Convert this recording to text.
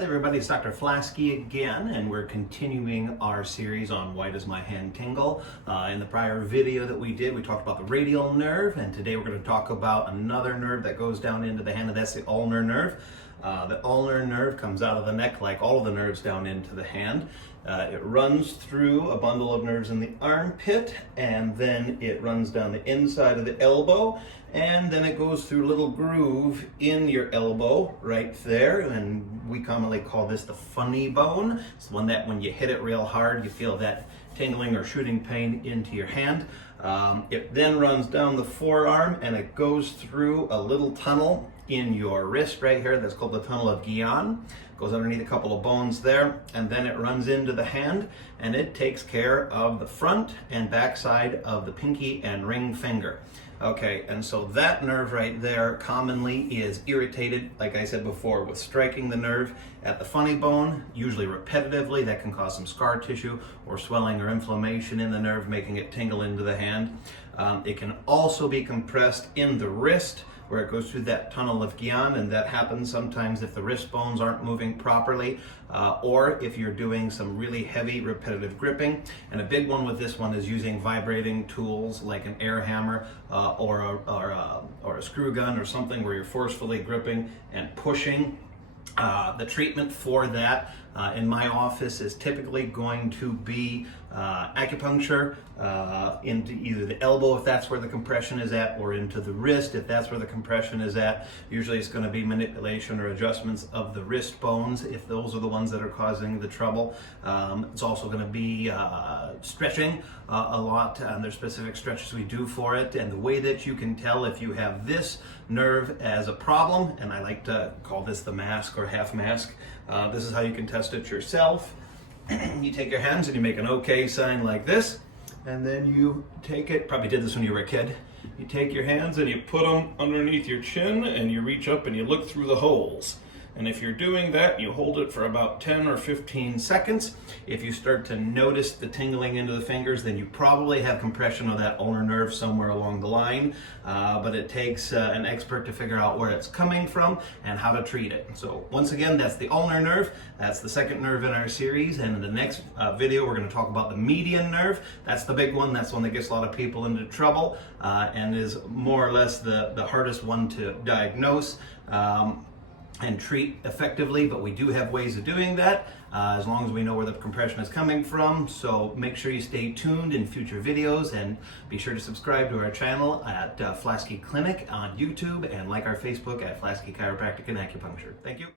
Hi there everybody, it's Dr. Flaskey again, and we're continuing our series on why does my hand tingle. In the prior video that we did, we talked about the radial nerve, and today we're going to talk about another nerve that goes down into the hand, and that's the ulnar nerve. The ulnar nerve comes out of the neck like all of the nerves down into the hand. It runs through a bundle of nerves in the armpit, and then it runs down the inside of the elbow, and then it goes through a little groove in your elbow right there, and we commonly call this the funny bone. It's the one that when you hit it real hard, you feel that tingling or shooting pain into your hand. It then runs down the forearm, and it goes through a little tunnel in your wrist right here that's called the tunnel of Guillain. Goes underneath a couple of bones there, and then it runs into the hand, and it takes care of the front and back side of the pinky and ring finger. Okay, and so that nerve right there commonly is irritated, like I said before, with striking the nerve at the funny bone, usually repetitively. That can cause some scar tissue or swelling or inflammation in the nerve, making it tingle into the hand. It can also be compressed in the wrist, where it goes through that tunnel of Guillain, and that happens sometimes if the wrist bones aren't moving properly, or if you're doing some really heavy repetitive gripping. And a big one with this one is using vibrating tools like an air hammer or a screw gun or something where you're forcefully gripping and pushing. The treatment for that in my office is typically going to be acupuncture into either the elbow if that's where the compression is at, or into the wrist if that's where the compression is at. Usually it's going to be manipulation or adjustments of the wrist bones if those are the ones that are causing the trouble. It's also going to be stretching a lot, and there's specific stretches we do for it. And the way that you can tell if you have this nerve as a problem, and I like to call this the mask or half mask, this is how you can test it yourself. You take your hands and you make an OK sign like this, and then you take it, probably did this when you were a kid, you take your hands and you put them underneath your chin, and you reach up and you look through the holes. And if you're doing that, you hold it for about 10 or 15 seconds. If you start to notice the tingling into the fingers, then you probably have compression of that ulnar nerve somewhere along the line. But it takes an expert to figure out where it's coming from and how to treat it. So once again, that's the ulnar nerve. That's the second nerve in our series. And in the next video, we're going to talk about the median nerve. That's the big one. That's one that gets a lot of people into trouble and is more or less the hardest one to diagnose and treat effectively, but we do have ways of doing that as long as we know where the compression is coming from. So make sure you stay tuned in future videos, and be sure to subscribe to our channel at Flaskey Clinic on YouTube, and like our Facebook at Flaskey Chiropractic and Acupuncture. Thank you.